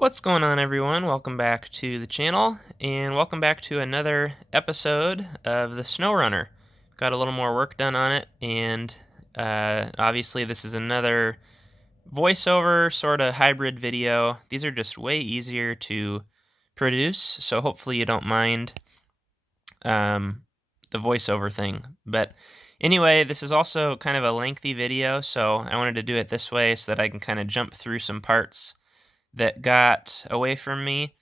What's going on, everyone? Welcome back to the channel, and welcome back to another episode of the Snorunner. Got a little more work done on it, and obviously this is another voiceover sort of hybrid video. These are just way easier to produce, so hopefully you don't mind the voiceover thing. But anyway, this is also kind of a lengthy video, so I wanted to do it this way so that I can kind of jump through some parts that got away from me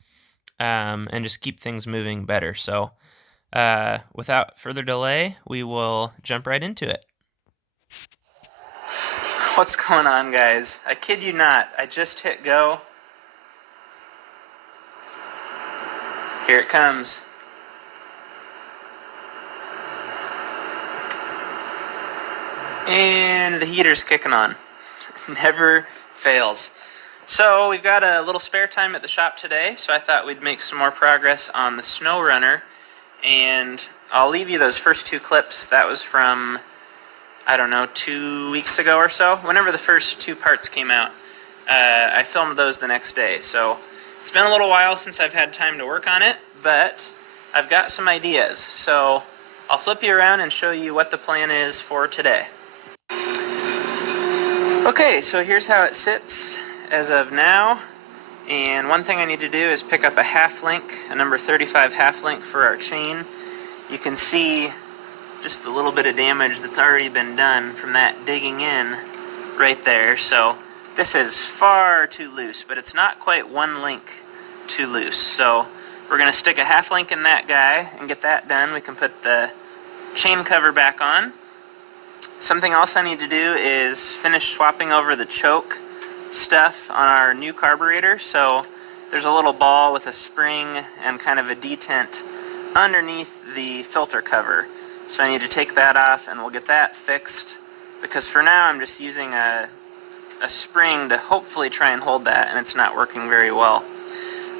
and just keep things moving better. So without further delay, we will jump right into it. What's going on, guys? I kid you not, I just hit go. Here it comes. And the heater's kicking on. Never fails. So we've got a little spare time at the shop today, so I thought we'd make some more progress on the Snorunner, and I'll leave you those first two clips. That was from, I don't know, 2 weeks ago or so, whenever the first two parts came out. I filmed those the next day, so it's been a little while since I've had time to work on it, but I've got some ideas, so I'll flip you around and show you what the plan is for today. Okay, so here's how it sits as of now, and one thing I need to do is pick up a half link, a number 35 half link for our chain. You can see just the little bit of damage that's already been done from that digging in right there. So this is far too loose, but it's not quite one link too loose. So we're going to stick a half link in that guy and get that done. We can put the chain cover back on. Something else I need to do is finish swapping over the choke stuff on our new carburetor. So there's a little ball with a spring and kind of a detent underneath the filter cover. So I need to take that off, and we'll get that fixed, because for now I'm just using a spring to hopefully try and hold that, and it's not working very well.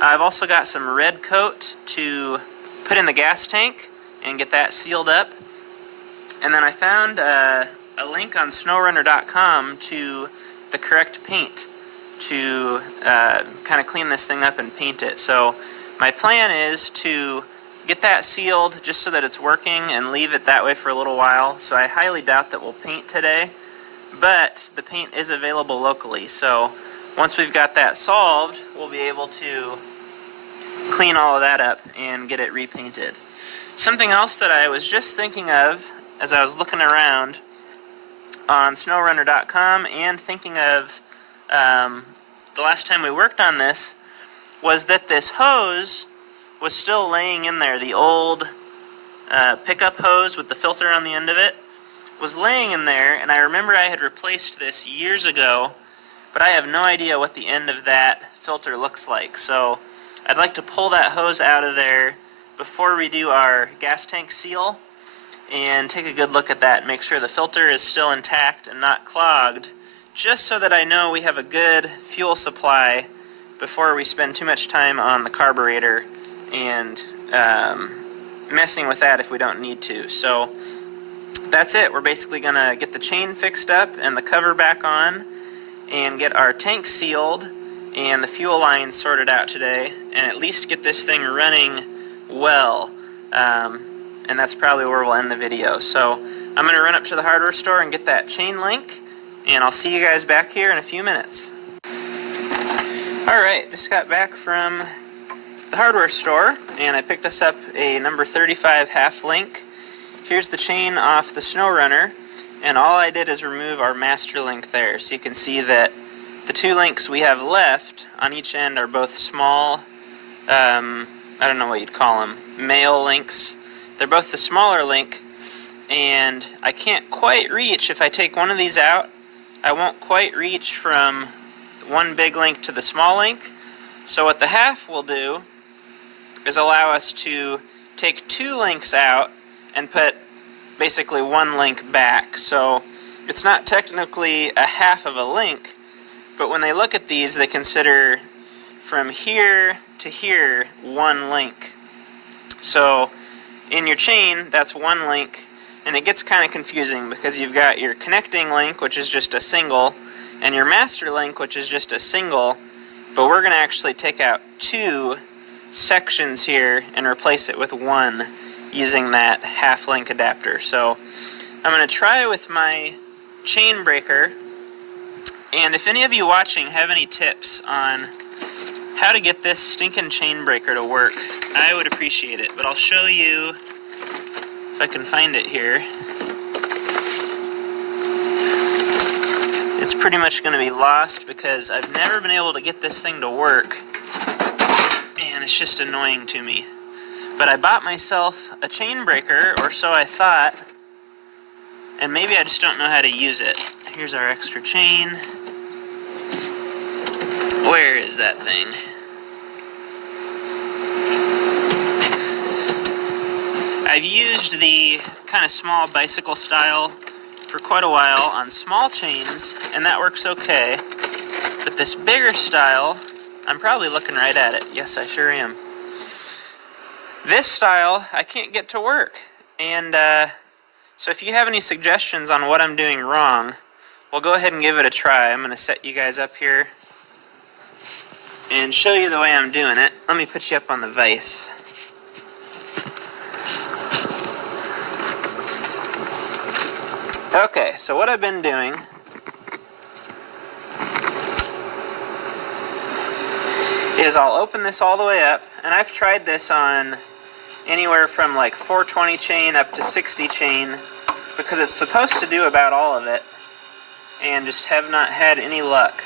I've also got some red coat to put in the gas tank and get that sealed up. And then I found a link on Snorunner.com to the correct paint to kind of clean this thing up and paint it. So my plan is to get that sealed just so that it's working and leave it that way for a little while. So I highly doubt that we'll paint today, but the paint is available locally. So once we've got that solved, we'll be able to clean all of that up and get it repainted. Something else that I was just thinking of as I was looking around on Snorunner.com and thinking of the last time we worked on this, was that this hose was still laying in there. The old pickup hose with the filter on the end of it was laying in there, and I remember I had replaced this years ago, but I have no idea what the end of that filter looks like. So I'd like to pull that hose out of there before we do our gas tank seal and take a good look at that and make sure the filter is still intact and not clogged, just so that I know we have a good fuel supply before we spend too much time on the carburetor and messing with that if we don't need to. So that's it. We're basically going to get the chain fixed up and the cover back on and get our tank sealed and the fuel line sorted out today, and at least get this thing running well. And that's probably where we'll end the video. So I'm going to run up to the hardware store and get that chain link, and I'll see you guys back here in a few minutes. Alright, just got back from the hardware store, and I picked us up a number 35 half link. Here's the chain off the Snorunner, and all I did is remove our master link there. So you can see that the two links we have left on each end are both small, I don't know what you'd call them, male links. They're both the smaller link, and I can't quite reach. If I take one of these out, I won't quite reach from one big link to the small link. So what the half will do is allow us to take two links out and put basically one link back. So it's not technically a half of a link, but when they look at these, they consider from here to here one link. So in your chain, that's one link, and it gets kind of confusing because you've got your connecting link, which is just a single, and your master link, which is just a single, But we're going to actually take out 2 sections here and replace it with 1 using that half-link adapter. So I'm going to try with my chain breaker, and if any of you watching have any tips on how to get this stinking chain breaker to work, I would appreciate it. But I'll show you if I can find it here. It's pretty much going to be lost because I've never been able to get this thing to work, and it's just annoying to me. But I bought myself a chain breaker, or so I thought, and maybe I just don't know how to use it. Here's our extra chain. Where is that thing? I've used the kind of small bicycle style for quite a while on small chains, and that works okay. But this bigger style, I'm probably looking right at it. Yes, I sure am. This style, I can't get to work. And so if you have any suggestions on what I'm doing wrong, well, go ahead and give it a try. I'm going to set you guys up here and show you the way I'm doing it. Let me put you up on the vise. Okay, so what I've been doing is I'll open this all the way up, and I've tried this on anywhere from like 420 chain up to 60 chain because it's supposed to do about all of it, and just have not had any luck.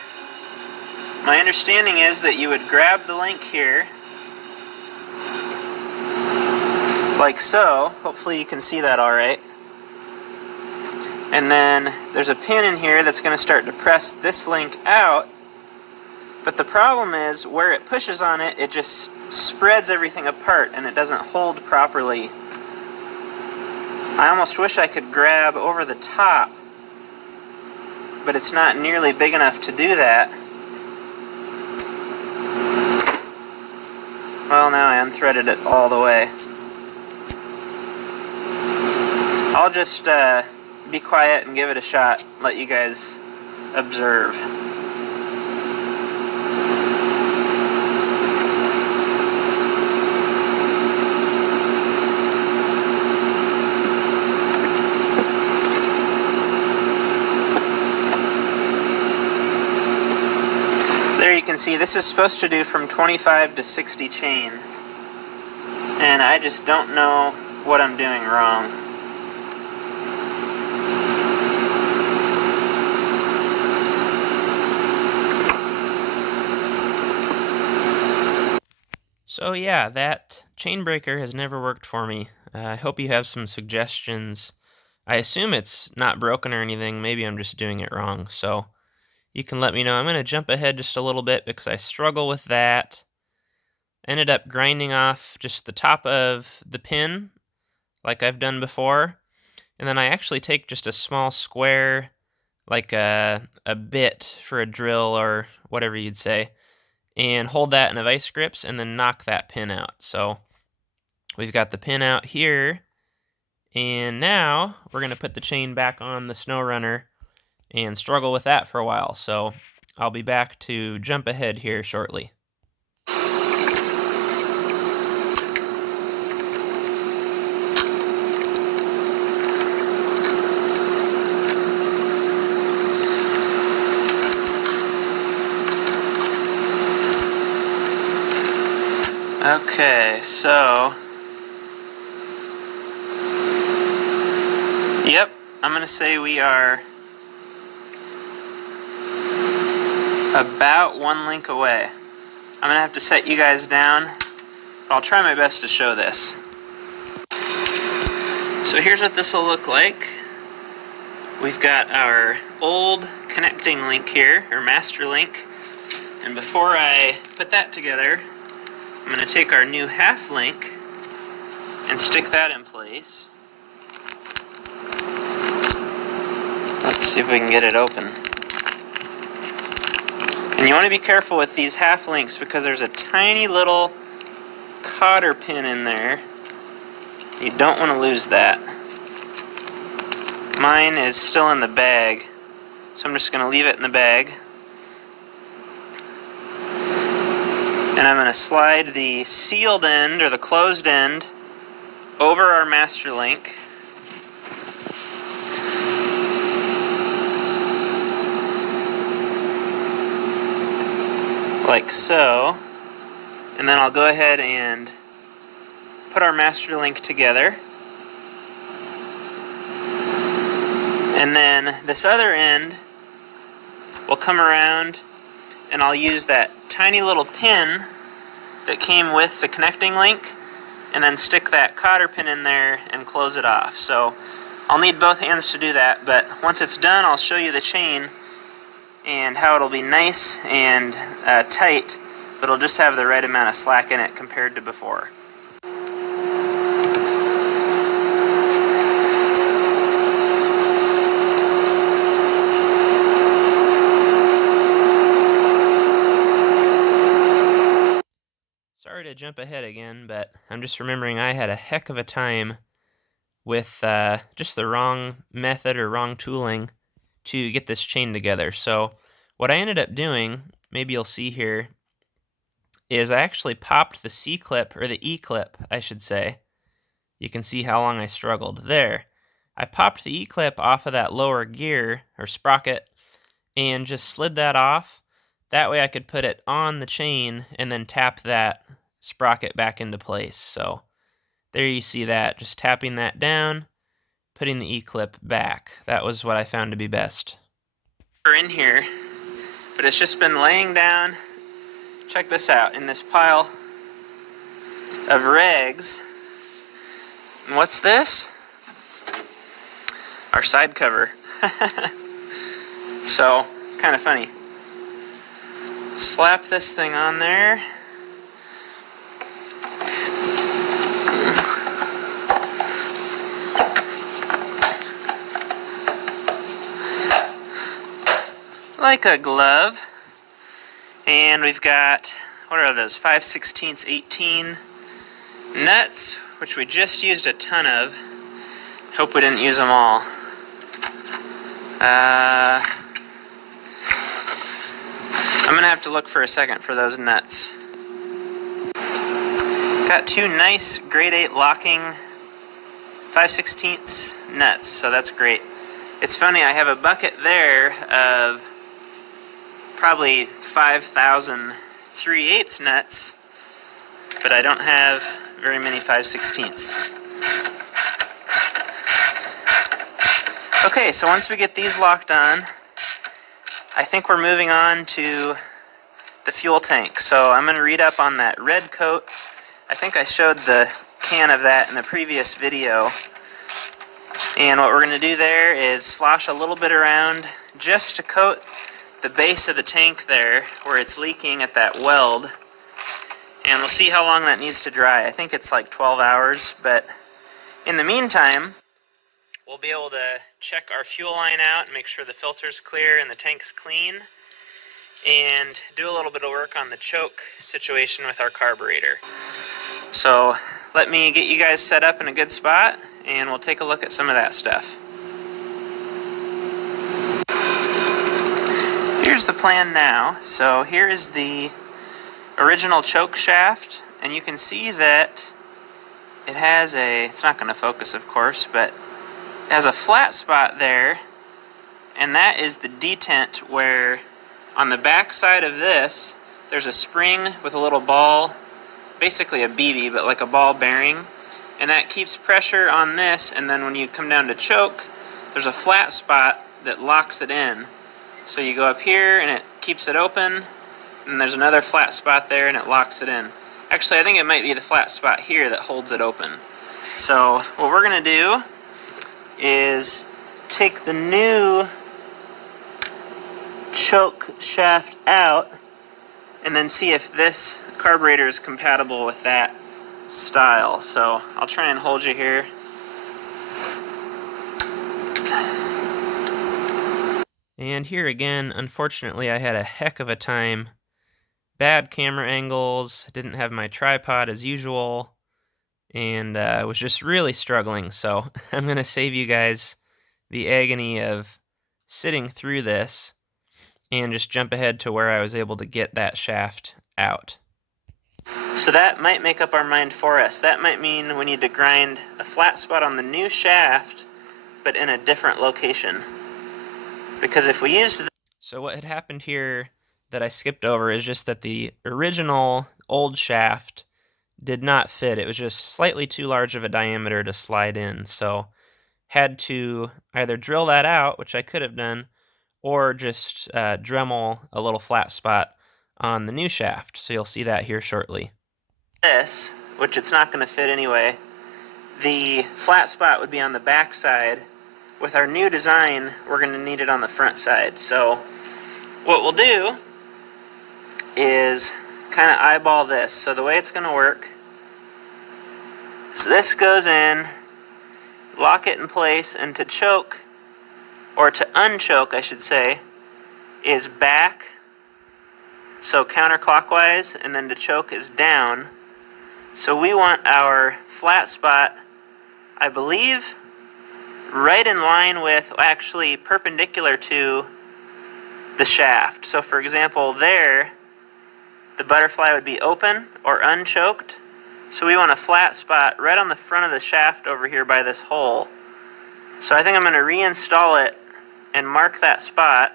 My understanding is that you would grab the link here, like so. Hopefully you can see that all right. And then there's a pin in here that's going to start to press this link out, but the problem is where it pushes on it, it just spreads everything apart and it doesn't hold properly. I almost wish I could grab over the top, but it's not nearly big enough to do that. Well, now I unthreaded it all the way. I'll just be quiet and give it a shot, let you guys observe. There you can see this is supposed to do from 25 to 60 chain, and I just don't know what I'm doing wrong. So yeah, that chain breaker has never worked for me. I hope you have some suggestions. I assume it's not broken or anything, maybe I'm just doing it wrong, so you can let me know. I'm going to jump ahead just a little bit because I struggle with that. Ended up grinding off just the top of the pin, like I've done before. And then I actually take just a small square, like a bit for a drill or whatever you'd say, and hold that in a vice grips and then knock that pin out. So we've got the pin out here, and now we're going to put the chain back on the Snorunner and struggle with that for a while. So I'll be back to jump ahead here shortly. Okay, so yep, I'm going to say we are about 1 link away. I'm going to have to set you guys down, but I'll try my best to show this. So here's what this will look like. We've got our old connecting link here, or master link, and before I put that together, I'm going to take our new half link and stick that in place. Let's see if we can get it open. And you want to be careful with these half links because there's a tiny little cotter pin in there. You don't want to lose that. Mine is still in the bag, so I'm just going to leave it in the bag. And I'm going to slide the sealed end, or the closed end, over our master link. Like so. And then I'll go ahead and put our master link together. And then this other end will come around, and I'll use that tiny little pin that came with the connecting link, and then stick that cotter pin in there and close it off. So I'll need both hands to do that, but once it's done, I'll show you the chain and how it'll be nice and tight, but it'll just have the right amount of slack in it compared to before. Sorry to jump ahead again, but I'm just remembering I had a heck of a time with just the wrong method or wrong tooling to get this chain together. So what I ended up doing, maybe you'll see here, is I actually popped the C-clip, or the E-clip, I should say. You can see how long I struggled. There. I popped the E-clip off of that lower gear, or sprocket, and just slid that off. That way I could put it on the chain and then tap that sprocket back into place. So there you see that, just tapping that down, putting the E-clip back. That was what I found to be best. We're in here, but it's just been laying down. Check this out, in this pile of rags. And what's this? Our side cover. So, it's kind of funny. Slap this thing on there. Like a glove. And we've got, what are those, 5/16 18 nuts, which we just used a ton of. Hope we didn't use them all. I'm going to have to look for a second for those nuts. Got two nice grade 8 locking 5/16 nuts, so that's great. It's funny, I have a bucket there of probably 5,000 3/8 nuts, but I don't have very many 5/16. Okay, so once we get these locked on, I think we're moving on to the fuel tank. So I'm going to read up on that red coat. I think I showed the can of that in the previous video. And what we're going to do there is slosh a little bit around just to coat the base of the tank there where it's leaking at that weld. And we'll see how long that needs to dry. I think it's like 12 hours, but in the meantime, we'll be able to check our fuel line out and make sure the filter's clear and the tank's clean, and do a little bit of work on the choke situation with our carburetor. So let me get you guys set up in a good spot, and we'll take a look at some of that stuff. Here's the plan now. So here is the original choke shaft, and you can see that it has a, it's not going to focus of course, but it has a flat spot there, and that is the detent where on the back side of this there's a spring with a little ball, basically a BB, but like a ball bearing, and that keeps pressure on this, and then when you come down to choke, there's a flat spot that locks it in. So you go up here and it keeps it open, and there's another flat spot there and it locks it in. Actually, I think it might be the flat spot here that holds it open. So what we're going to do is take the new choke shaft out and then see if this carburetor is compatible with that style. So I'll try and hold you here. And here again, unfortunately, I had a heck of a time. Bad camera angles, didn't have my tripod as usual, and I was just really struggling. So I'm going to save you guys the agony of sitting through this and just jump ahead to where I was able to get that shaft out. So that might make up our mind for us. That might mean we need to grind a flat spot on the new shaft, but in a different location. Because if we use So what had happened here that I skipped over is just that the original old shaft did not fit. It was just slightly too large of a diameter to slide in. So had to either drill that out, which I could have done, or just Dremel a little flat spot on the new shaft. So you'll see that here shortly. This, which it's not going to fit anyway, the flat spot would be on the back side. With our new design, we're going to need it on the front side. So what we'll do is kind of eyeball this. So the way it's going to work, so this goes in, lock it in place, and to choke, or to unchoke I should say, is back, so counterclockwise, and then to choke is down. So we want our flat spot, I believe, right in line with, actually perpendicular to the shaft. So for example there, the butterfly would be open or unchoked. So we want a flat spot right on the front of the shaft over here by this hole. So I think I'm going to reinstall it and mark that spot,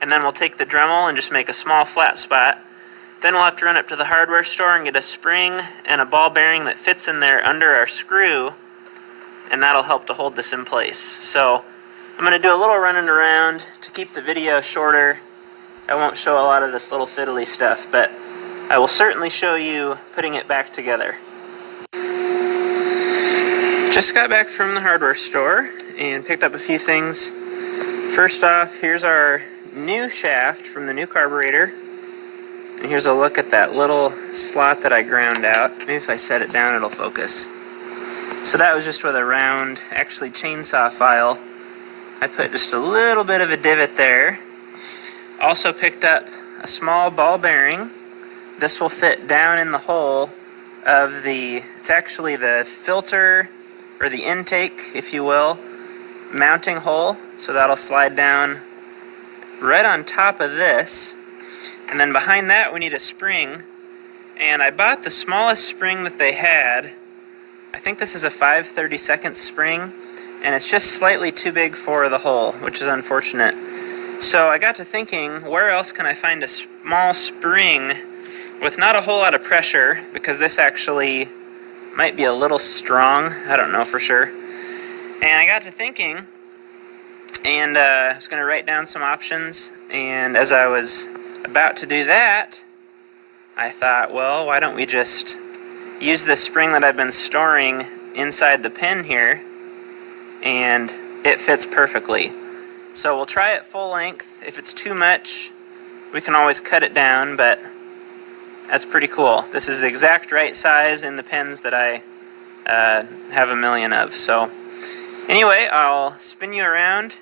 and then we'll take the Dremel and just make a small flat spot. Then we'll have to run up to the hardware store and get a spring and a ball bearing that fits in there under our screw, and that'll help to hold this in place. So I'm going to do a little running around to keep the video shorter. I won't show a lot of this little fiddly stuff, but I will certainly show you putting it back together. Just got back from the hardware store and picked up a few things. First off, here's our new shaft from the new carburetor. And here's a look at that little slot that I ground out. Maybe if I set it down it'll focus. So that was just with a round, actually chainsaw file. I put just a little bit of a divot there. Also picked up a small ball bearing. This will fit down in the hole of the, it's actually the filter, or the intake, if you will, mounting hole. So that'll slide down right on top of this. And then behind that we need a spring. And I bought the smallest spring that they had. I think this is a 5/32 spring, and it's just slightly too big for the hole, which is unfortunate. So I got to thinking, where else can I find a small spring with not a whole lot of pressure, because this actually might be a little strong, I don't know for sure. And I got to thinking, and I was going to write down some options, and as I was about to do that, I thought, well, why don't we just use this spring that I've been storing inside the pin here, and it fits perfectly. So we'll try it full length. If it's too much, we can always cut it down, but that's pretty cool. This is the exact right size in the pins that I have a million of. So anyway, I'll spin you around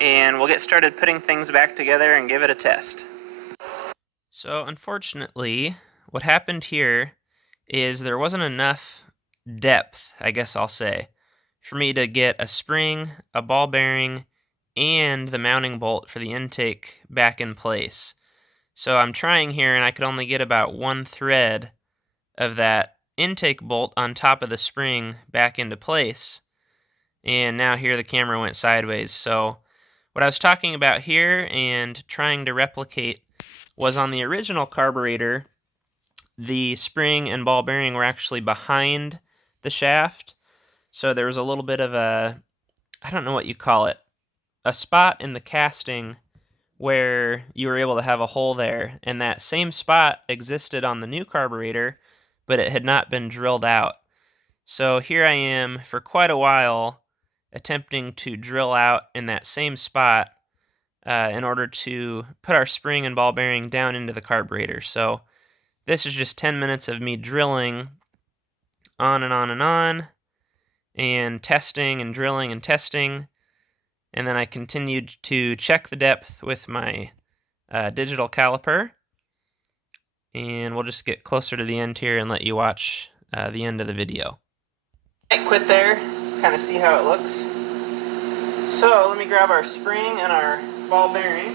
and we'll get started putting things back together and give it a test. So unfortunately, what happened here is there wasn't enough depth, I guess I'll say, for me to get a spring, a ball bearing, and the mounting bolt for the intake back in place. So I'm trying here, and I could only get about one thread of that intake bolt on top of the spring back into place. And now here the camera went sideways. So what I was talking about here and trying to replicate was on the original carburetor, the spring and ball bearing were actually behind the shaft. So there was a little bit of a, I don't know what you call it, a spot in the casting where you were able to have a hole there. And that same spot existed on the new carburetor, but it had not been drilled out. So here I am for quite a while attempting to drill out in that same spot in order to put our spring and ball bearing down into the carburetor. So this is just 10 minutes of me drilling on and on and on, and testing and drilling and testing. And then I continued to check the depth with my digital caliper. And we'll just get closer to the end here and let you watch the end of the video. I quit there, kind of see how it looks. So let me grab our spring and our ball bearing.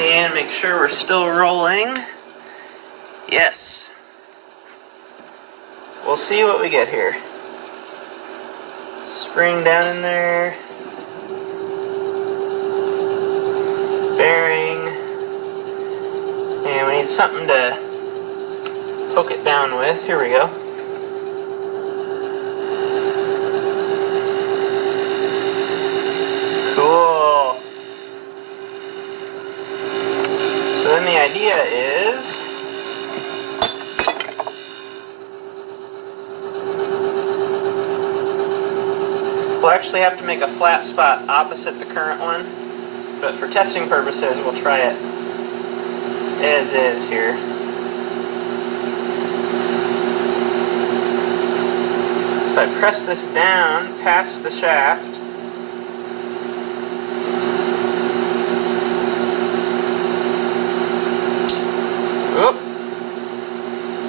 And make sure we're still rolling. Yes. We'll see what we get here. Spring down in there. Bearing. And we need something to poke it down with. Here we go. Cool. So then the idea is we'll actually have to make a flat spot opposite the current one, but for testing purposes we'll try it as is here. If I press this down past the shaft, oop,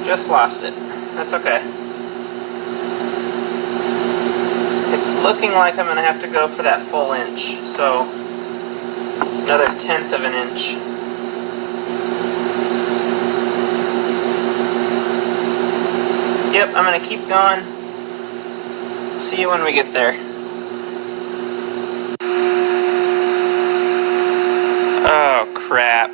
just lost it. That's okay. It's looking like I'm going to have to go for that full inch, so another 1/10 of an inch. Yep, I'm going to keep going. See you when we get there. Oh, crap.